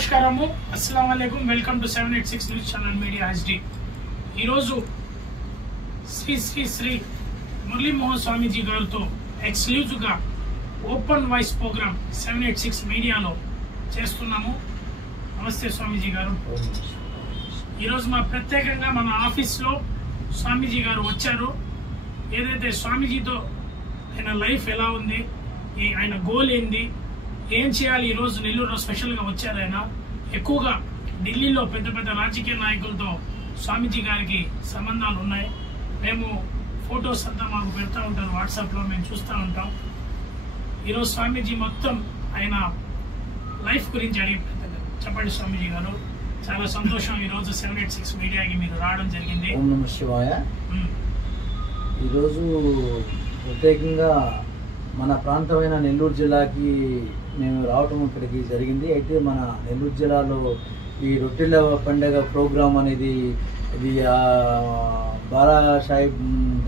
నమస్కారము అస్సలాము అలైకుం welcome to 786 news channel media HD. ఈరోజు శ్రీ శ్రీ శ్రీ మురళీ మోహన్ స్వామీజీ గారితో ఎక్స్క్లూజివ్గా ఓపెన్ వాయిస్ ప్రోగ్రామ్ 786 మీడియాలో చేస్తున్నాము. నమస్తే స్వామీజీ గారు. ఈరోజు మా ప్రత్యేకంగా మన ఆఫీస్లో స్వామీజీ గారు వచ్చారు. ఏదైతే స్వామీజీతో ఆయన లైఫ్ ఎలా ఉంది, ఆయన గోల్ ఏంది, ఏం చేయాలి, ఈరోజు నెల్లూరులో స్పెషల్గా వచ్చారు. ఆయన ఎక్కువగా ఢిల్లీలో పెద్ద పెద్ద రాజకీయ నాయకులతో స్వామీజీ గారికి సంబంధాలు ఉన్నాయి. మేము ఫొటోస్ అంతా మాకు పెడతా ఉంటారు వాట్సాప్లో, మేము చూస్తూ ఉంటాం. ఈరోజు స్వామీజీ మొత్తం ఆయన లైఫ్ గురించి అడిగి చెప్పండి స్వామీజీ గారు. చాలా సంతోషం ఈరోజు 786 మీడియాకి మీరు రావడం జరిగింది. ఓం నమః శివాయ. ఈరోజు ప్రత్యేకంగా మన ప్రాంతమైన నెల్లూరు జిల్లాకి మేము రావటం ఇక్కడికి జరిగింది. అయితే మన నెల్లూరు జిల్లాలో ఈ రొట్టెల పండుగ ప్రోగ్రాం అనేది ఇది బారా సాహిబ్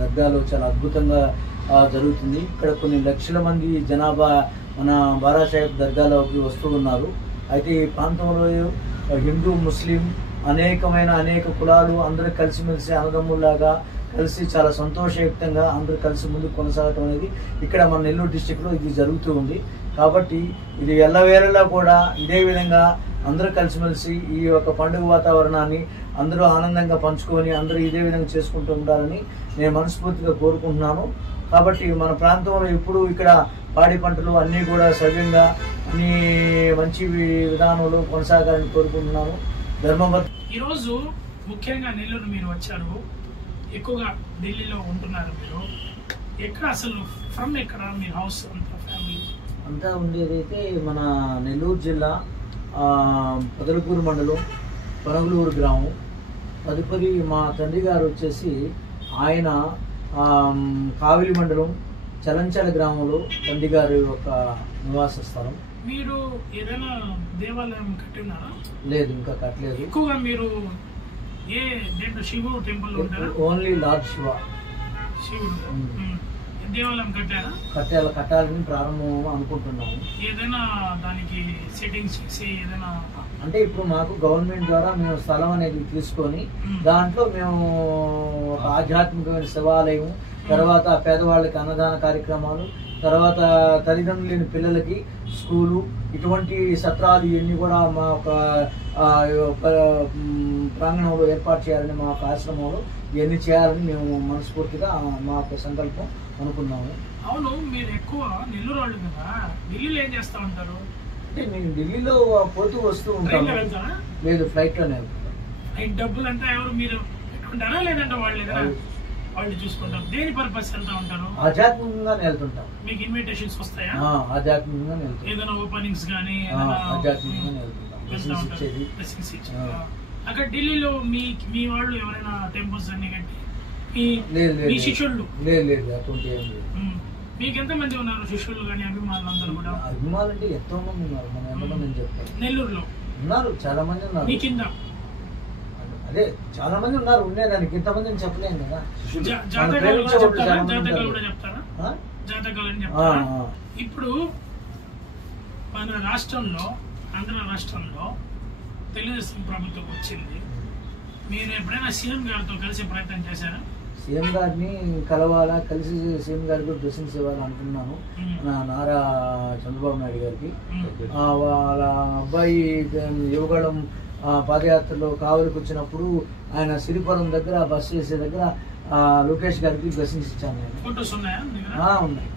దర్గాలో చాలా అద్భుతంగా జరుగుతుంది. ఇక్కడ కొన్ని లక్షల మంది జనాభా మన బారా సాహిబ్ దర్గాలోకి వస్తూ ఉన్నారు. అయితే ఈ ప్రాంతంలో హిందూ ముస్లిం అనేక కులాలు అందరూ కలిసిమెలిసి అన్నదమ్ముల్లాగా కలిసి చాలా సంతోషయుక్తంగా అందరూ కలిసి ముందుకు కొనసాగటం అనేది ఇక్కడ మన నెల్లూరు డిస్టిక్లో ఇది జరుగుతూ ఉంది. కాబట్టి ఇది ఎల్లవేళలా కూడా ఇదే విధంగా అందరూ కలిసిమెలిసి ఈ యొక్క పండుగ వాతావరణాన్ని అందరూ ఆనందంగా పంచుకొని అందరూ ఇదే విధంగా చేసుకుంటూ ఉండాలని నేను మనస్ఫూర్తిగా కోరుకుంటున్నాను. కాబట్టి మన ప్రాంతంలో ఇప్పుడు ఇక్కడ పాడి పంటలు అన్నీ కూడా సవ్యంగా అన్ని మంచి విధానంలో కొనసాగాలని కోరుకుంటున్నాను. ధర్మబద్ధ ఈరోజు ముఖ్యంగా నెల్లూరు మీరు వచ్చారు, ఎక్కువగా ఢిల్లీలో ఉంటున్నారు మీరు. ఎక్కడ అసలు ఫ్రమ్ ఎక్కడ మీ హౌస్ అంతా ఫ్యామిలీ అంతా ఉండేదైతే మన నెల్లూరు జిల్లా పొదలకూరు మండలం పనగలూరు గ్రామం. తదుపరి మా తండ్రి గారు వచ్చేసి ఆయన కావిలి మండలం చలంచల గ్రామంలో తండ్రి గారి యొక్క నివాస స్థలం. మీరు ఏదైనా దేవాలయం కట్టినారా? లేదు, ఇంకా కట్టలేదు. ఎక్కువగా మీరు ఏ దేంట్లో శివుడు టెంపుల్ ఉంటారా? ఓన్లీ లార్డ్ శివుడు దేవాలయం కట్టాలని ప్రారంభం అనుకుంటున్నాము. ఏదైనా దానికి సెట్టింగ్స్ చేసి ఏదైనా అంటే ఇప్పుడు మాకు గవర్నమెంట్ ద్వారా మేము స్థలం అనేది తీసుకొని దాంట్లో మేము ఒక ఆధ్యాత్మికమైన శివాలయం, తర్వాత పేదవాళ్ళకి అన్నదాన కార్యక్రమాలు, తర్వాత తల్లిదండ్రులు లేని పిల్లలకి స్కూలు, ఇటువంటి సత్రాలు ఇవన్నీ కూడా మా ఒక ప్రాంగణంలో ఏర్పాటు చేయాలని మా యొక్క ఆశ్రమంలో ఇవన్నీ చేయాలని మేము మనస్ఫూర్తిగా మా యొక్క సంకల్పం అనుకున్నాము. అవును, మీరు ఎక్కువ నెల్లూరు వాళ్ళు కదా, ఢిల్లీలో ఏం చేస్తా ఉంటారు? అంటే నేను ఢిల్లీలో పోతూ వస్తూ ఉంటాను. లేదు, ఫ్లైట్లోనే వెళ్తాను. ఫ్లైట్ డబ్బులు అంతా ఎవరు మీరు పెట్టుకుంటారా లేదంటే వాళ్ళు చూసుకుంటారు? దేని పర్పస్ వెళ్తా ఉంటారు? ఆధ్యాత్మికంగానే వెళ్తుంటాం. మీకు ఇన్విటేషన్స్ వస్తాయా? ఆధ్యాత్మికంగానే వెళ్తాం. ఏదైనా ఓపెనింగ్స్ కానీ ఆధ్యాత్మికంగానే వెళ్తుంటాం. అక్కడ ఢిల్లీలో మీ వాళ్ళు ఎవరైనా టెంపుల్స్ అన్ని కట్టి మీ శిష్యుళ్ళు? లేదు, అటువంటి ఏం లేదు. మీకు ఎంత మంది ఉన్నారు శిష్యులు కానీ అభిమానులు? అందరూ కూడా అభిమానులు అంటే ఎంతో మంది ఉన్నారు. మనం ఎంతమంది అని చెప్తారు? నెల్లూరులో ఉన్నారు, చాలా మంది ఉన్నారు. మీ కింద అదే చాలా మంది ఉన్నారు. ఉండేదానికి ఇంతమంది అని చెప్పలేము కదా. జాతకాలు కూడా చెప్తారా? జాతకాలు అని చెప్తారా? ఇప్పుడు మన రాష్ట్రంలో, ఆంధ్ర రాష్ట్రంలో తెలుగుదేశం ప్రభుత్వం వచ్చింది. మీరు ఎప్పుడైనా సీఎం గారితో కలిసి ప్రయత్నం చేశారా? సీఎం గారిని కలవాలా, కలిసి సీఎం గారికి బ్లెస్సింగ్స్ ఇవ్వాలనుకున్నాను. నారా చంద్రబాబు నాయుడు గారికి. వాళ్ళ అబ్బాయి యువగళం పాదయాత్రలో కావలికి వచ్చినప్పుడు ఆయన సిరిపురం దగ్గర బస్ చేసే దగ్గర లోకేష్ గారికి బ్లెస్సింగ్స్ ఇచ్చాను నేను. ఫోటోస్ ఉన్నాయా? ఉన్నాయి.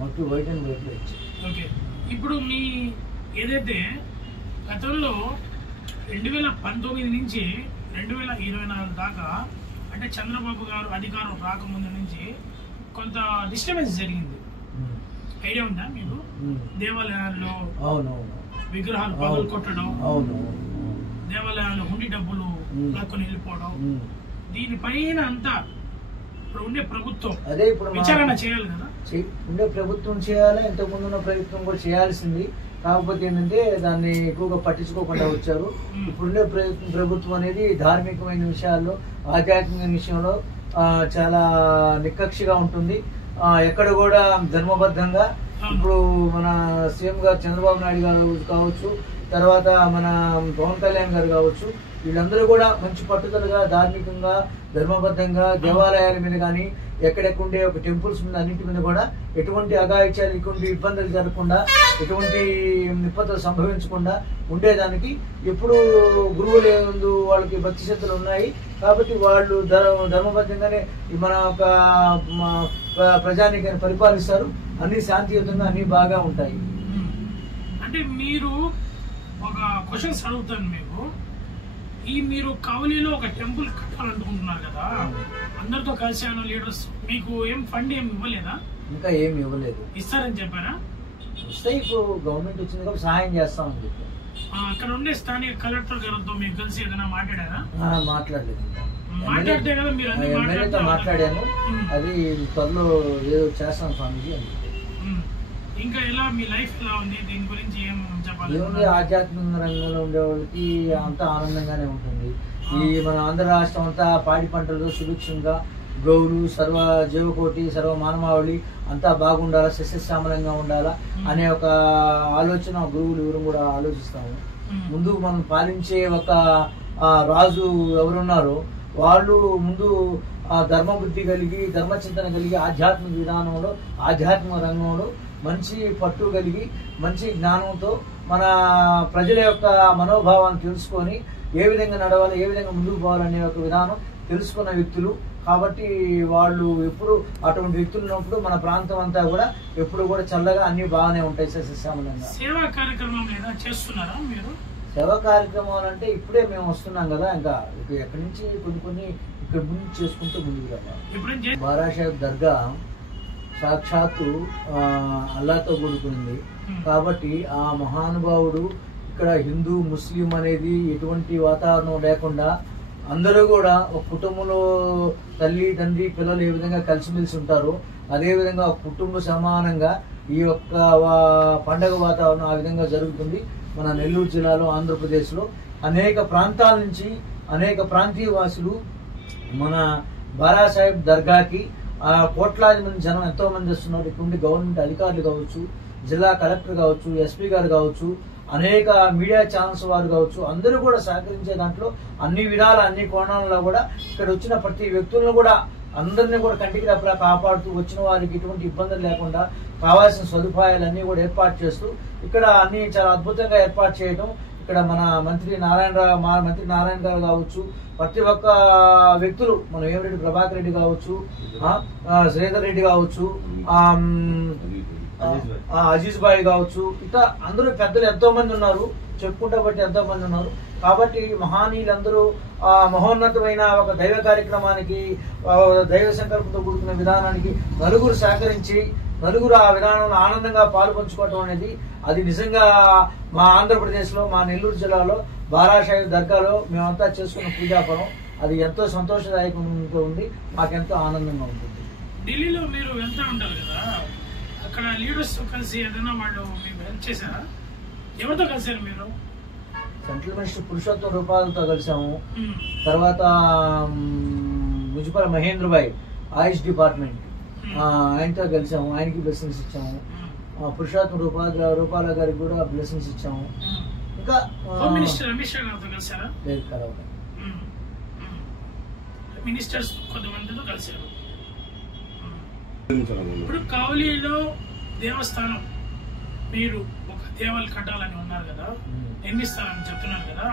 మొత్తం వైట్ అండ్ వైట్ లో ఇచ్చాను. ఓకే. ఇప్పుడు మీ ఏదైతే గతంలో 2019 నుంచి 2024 దాకా, అంటే చంద్రబాబు గారు అధికారం రాకముందు నుంచి కొంత డిస్టర్బెన్స్ జరిగింది. ఐడియా ఉందా మీకు? దేవాలయాల్లో విగ్రహాలు పగలు కొట్టడం, దేవాలయాల్లో హుండీ డబ్బులు లాక్కొని వెళ్ళిపోవడం, దీనిపైన అంతా ఇప్పుడు ఉండే ప్రభుత్వం అదే ఇప్పుడు విచారణ చేయాలి కదా. ఉండే ప్రభుత్వం చేయాలి, ఇంతకుముందు ఉన్న ప్రభుత్వం కూడా చేయాల్సింది. కాకపోతే ఏంటంటే దాన్ని ఎక్కువగా పట్టించుకోకుండా వచ్చారు. ఇప్పుడుండే ప్రభుత్వం అనేది ధార్మికమైన విషయాల్లో, ఆధ్యాత్మిక విషయంలో చాలా నిక్కక్షిగా ఉంటుంది. ఎక్కడ కూడా ధర్మబద్ధంగా ఇప్పుడు మన సీఎం గారు చంద్రబాబు నాయుడు గారు కావచ్చు, తర్వాత మన పవన్ కళ్యాణ్ గారు కావచ్చు, వీళ్ళందరూ కూడా మంచి పట్టుదలగా ధార్మికంగా ధర్మబద్ధంగా దేవాలయాల మీద కానీ ఎక్కడెక్కుండే ఒక టెంపుల్స్ మీద అన్నింటి మీద కూడా ఎటువంటి అఘాయిత్యాలు, ఎటువంటి ఇబ్బందులు జరగకుండా, ఎటువంటి విపత్తులు సంభవించకుండా ఉండేదానికి ఎప్పుడు గురువులు ఏముందు వాళ్ళకి భక్తి శ్రద్ధలు ఉన్నాయి కాబట్టి వాళ్ళు ధర్మబద్ధంగానే మన ఒక ప్రజానికాన్ని పరిపాలిస్తారు. అన్ని శాంతియుతంగా అన్ని బాగా ఉంటాయి. అంటే మీరు ఒక క్వశ్చన్స్ అడుగుతాను మీకు. మీరు కౌలీలో ఒక టెంపుల్ కట్టాలనుకుంటున్నారు కదా, అందరితో కలిసి లీడర్స్ మీకు ఏం ఫండ్ ఏం ఇవ్వలేదా? ఇంకా ఏమి ఇవ్వలేదు. ఇస్తారని చెప్పారా? వస్తాయి, ఇప్పుడు గవర్నమెంట్ వచ్చింది కాబట్టి సహాయం చేస్తామని చెప్పారు. అక్కడ ఉండే స్థానిక కలెక్టర్ గారితో మీకు కలిసి ఏదైనా మాట్లాడారా? మాట్లాడలేదు. మాట్లాడితే కదా మీరు ఎమ్మెల్యేతో మాట్లాడాను, అది త్వరలో ఏదో చేస్తాను స్వామిజీ అని. ఇంకా ఎలా మీ లైఫ్ ఎలా ఉంది, దీని గురించి ఏం చెప్పాలి? ఏముంది, ఆధ్యాత్మిక రంగంలో ఉండే వాళ్ళకి అంతా ఆనందంగానే ఉంటుంది. ఈ మన ఆంధ్ర రాష్ట్రం అంతా పాడి పంటలు సుభిక్షంగా, గౌలు సర్వ జీవకోటి సర్వ మానవాళి అంతా బాగుండాలా, సస్యశ్యామలంగా ఉండాలా అనే ఒక ఆలోచన గురువులు ఎవరు కూడా ఆలోచిస్తాము. ముందు మనం పాలించే ఒక రాజు ఎవరున్నారో వాళ్ళు ముందు ధర్మబుద్ధి కలిగి, ధర్మచింతన కలిగి, ఆధ్యాత్మిక విధానంలో ఆధ్యాత్మిక రంగంలో మంచి పట్టు కలిగి, మంచి జ్ఞానంతో మన ప్రజల యొక్క మనోభావాన్ని తెలుసుకొని ఏ విధంగా నడవాలి, ఏ విధంగా ముందుకు పోవాలనే ఒక విధానం తెలుసుకున్న వ్యక్తులు కాబట్టి వాళ్ళు ఎప్పుడు అటువంటి వ్యక్తులు ఉన్నప్పుడు మన ప్రాంతం అంతా కూడా ఎప్పుడు కూడా చల్లగా అన్ని బాగానే ఉంటాయి సస్యశ్యామలంగా. సేవా కార్యక్రమం చేస్తున్నారా మీరు? సేవా కార్యక్రమాలు అంటే ఇప్పుడే మేము వస్తున్నాం కదా, ఇంకా ఎక్కడి నుంచి కొన్ని ఇక్కడ ముందు చేసుకుంటూ ముందుకు రావాలి. బారాషాహిబ్ దర్గా సాక్షాత్తు అల్లాతో కూడుకుంది కాబట్టి ఆ మహానుభావుడు ఇక్కడ హిందూ ముస్లిం అనేది ఎటువంటి వాతావరణం లేకుండా అందరూ కూడా ఒక కుటుంబంలో తల్లి తండ్రి పిల్లలు ఏ విధంగా కలిసిమెలిసి ఉంటారో అదేవిధంగా ఒక కుటుంబ సమానంగా ఈ యొక్క పండగ వాతావరణం ఆ విధంగా జరుగుతుంది. మన నెల్లూరు జిల్లాలో, ఆంధ్రప్రదేశ్లో అనేక ప్రాంతాల నుంచి అనేక ప్రాంతీయ వాసులు మన బారాసాహిబ్ దర్గాకి కోట్లాది మంది జనం ఎంతో మంది వస్తున్నారు. ఇక్కడ గవర్నమెంట్ అధికారులు కావచ్చు, జిల్లా కలెక్టర్ కావచ్చు, ఎస్పీ గారు కావచ్చు, అనేక మీడియా ఛానల్స్ వారు కావచ్చు, అందరూ కూడా సహకరించే దాంట్లో అన్ని విధాల అన్ని కోణాలలో కూడా ఇక్కడ వచ్చిన ప్రతి వ్యక్తులను కూడా అందరినీ కూడా కంటికి రెప్పలా కాపాడుతూ వచ్చిన వారికి ఎటువంటి ఇబ్బందులు లేకుండా కావాల్సిన సదుపాయాలన్నీ కూడా ఏర్పాటు చేస్తూ ఇక్కడ అన్ని చాలా అద్భుతంగా ఏర్పాటు చేయడం. ఇక్కడ మన మంత్రి నారాయణ గారు కావచ్చు, ప్రతి ఒక్క వ్యక్తులు మన వేమిరెడ్డి ప్రభాకర్ రెడ్డి కావచ్చు, శ్రీధర్ రెడ్డి కావచ్చు, అజీజ్ బాయ్ కావచ్చు, ఇట్లా అందరూ పెద్దలు ఎంతో మంది ఉన్నారు, చెప్పుకుంటా బట్టి ఎంతో మంది ఉన్నారు. కాబట్టి మహానీయులందరూ మహోన్నతమైన ఒక దైవ కార్యక్రమానికి, దైవ సంకల్పంతో కూడుకున్న విధానానికి నలుగురు సహకరించి నలుగురు ఆ విధానంలో ఆనందంగా పాల్పంచుకోవటం అనేది అది నిజంగా మా ఆంధ్రప్రదేశ్లో, మా నెల్లూరు జిల్లాలో బారాషాహిబ్ దర్గాలో మేమంతా చేసుకున్న పూజాపరం అది ఎంతో సంతోషదాయకంగా ఉంది, మాకెంతో ఆనందంగా ఉంటుంది. ఢిల్లీలో మీరు వెళ్తా ఉంటారు కదా, అక్కడ లీడర్స్ కలిసి ఏదైనా వాళ్ళు మీకు హెల్ప్ చేశారా? ఎవరితో కలిసారు మీరు? సెంట్రల్ మినిస్టర్ పురుషోత్తం రూపాలతో కలిసాము. తర్వాత మున్సిపల్ మహేంద్ర భాయ్ ఆయుష్ డిపార్ట్మెంట్ ఆయనతో కలిసాము, ఆయనకి బ్లెస్సింగ్స్ ఇచ్చాము. పురుషోత్తం రూపాల గారికి కూడా బ్లెస్సింగ్స్ ఇచ్చాము. ఇంకా హోమ్ మినిస్టర్ అమిత్ షా గారితో కలిసారా? లేదు, కలవడం. మినిస్టర్స్ కొంతమందితో కలిసారు. ఇప్పుడు కావలిలో దేవస్థానం మీరు ఒక దేవాలయం కట్టాలని ఉన్నారు కదా, నిర్మిస్తారని చెప్తున్నారు కదా,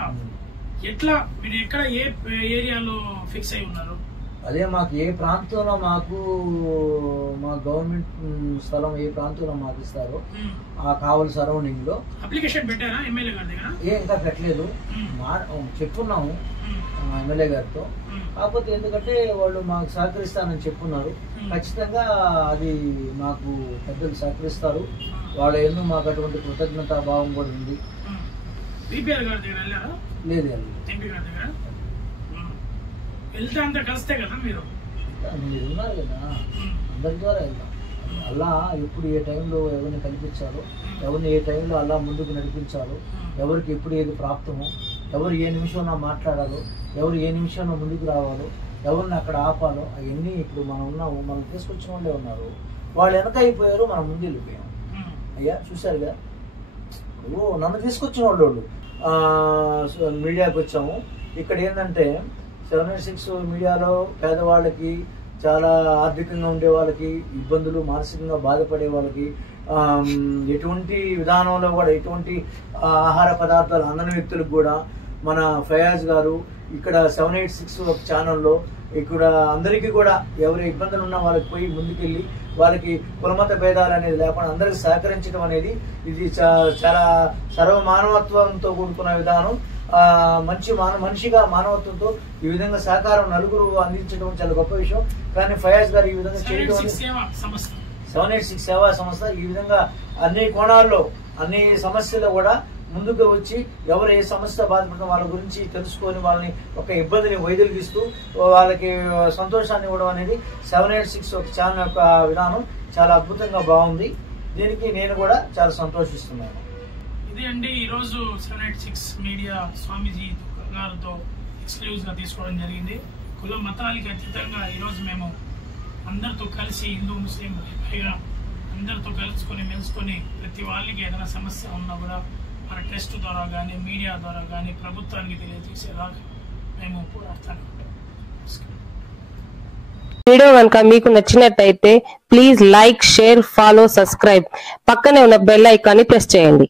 ఎట్లా మీరు ఎక్కడ ఏ ఏరియాలో ఫిక్స్ అయి ఉన్నారు? అదే మాకు ఏ ప్రాంతంలో మాకు మా గవర్నమెంట్ స్థలం ఏ ప్రాంతంలో మాకు ఇస్తారో ఆ కావలి సరౌండింగ్ లో అప్లికేషన్ పెట్టారా ఎమ్మెల్యే గారి దగ్గర? ఇంకా పెట్టలేదు, చెప్పున్నాము ఎమ్మెల్యే గారితో. కాకపోతే ఎందుకంటే వాళ్ళు మాకు సహకరిస్తానని చెప్పున్నారు. ఖచ్చితంగా అది మాకు పెద్దలు సహకరిస్తారు. వాళ్ళ ఎన్నో మాకు అటువంటి కృతజ్ఞతా భావం కూడా ఉంది. లేదు, వెళ్తే అంతా కలిస్తే కదా మీరు ఉన్నారు కదా, అందరి ద్వారా వెళ్తాం. అలా ఎప్పుడు ఏ టైంలో ఎవరిని కల్పించాలో, ఎవరిని ఏ టైంలో అలా ముందుకు నడిపించాలో, ఎవరికి ఎప్పుడు ఏది ప్రాప్తమో, ఎవరు ఏ నిమిషంలో మాట్లాడాలో, ఎవరు ఏ నిమిషంలో ముందుకు రావాలో, ఎవరిని అక్కడ ఆపాలో అవన్నీ ఇప్పుడు మనం ఉన్నాము. మనం తీసుకొచ్చిన వాళ్ళే ఉన్నారు, వాళ్ళు వెనక అయిపోయారు, మనం ముందు వెళ్ళిపోయాం. అయ్యా చూశారుగా, నన్ను తీసుకొచ్చిన వాళ్ళు మీడియాకి వచ్చాము. ఇక్కడ ఏంటంటే 786 మీడియాలో పేదవాళ్ళకి, చాలా ఆర్థికంగా ఉండే వాళ్ళకి, ఇబ్బందులు, మానసికంగా బాధపడే వాళ్ళకి, ఎటువంటి విధానంలో కూడా ఎటువంటి ఆహార పదార్థాలు అందని వ్యక్తులకు కూడా మన ఫయాజ్ గారు ఇక్కడ 786 ఒక ఛానల్లో ఇక్కడ అందరికీ కూడా ఎవరి ఇబ్బందులు ఉన్నా వాళ్ళకి పోయి ముందుకెళ్ళి వాళ్ళకి కులమత భేదాలు అనేది లేకుండా అందరికి సహకరించడం అనేది ఇది చాలా సర్వమానవత్వంతో కూడుకున్న విధానం. మనిషిగా మానవత్వంతో ఈ విధంగా సహకారం నలుగురు అందించడం చాలా గొప్ప విషయం. కానీ ఫయాజ్ గారు ఈ విధంగా చేయడం, 786 సేవా సంస్థ ఈ విధంగా అన్ని కోణాల్లో అన్ని సమస్యలు కూడా ముందుకు వచ్చి ఎవరు ఏ సమస్య బాధపడిన వాళ్ళ గురించి తెలుసుకొని వాళ్ళని ఒక ఇబ్బందిని వైదొలిగిస్తూ వాళ్ళకి సంతోషాన్ని ఇవ్వడం అనేది 786 ఒక ఛానల్ యొక్క విధానం చాలా అద్భుతంగా బాగుంది. దీనికి నేను కూడా చాలా సంతోషిస్తున్నాను. ఇది అండి ఈరోజు 786 మీడియా స్వామీజీ గారితో ఎక్స్క్లూజివ్ గా తీసుకోవడం జరిగింది. కుల మతాలకి అతీతంగా ఈరోజు మేము అందరితో కలిసి హిందూ ముస్లిం అందరితో కలుసుకొని మెలుసుకొని ప్రతి వాళ్ళకి ఏదైనా సమస్య ఉన్నా కూడా మన ట్రస్ట్ ద్వారా కానీ మీడియా ద్వారా కానీ ప్రభుత్వానికి తెలియజేసేలాగా మేము పోరాడతాము. వీడియో కనుక మీకు నచ్చినట్టయితే please like, share, follow, subscribe. పక్కనే ఉన్న బెల్ ఐకాన్ని ప్రెస్ చేయండి.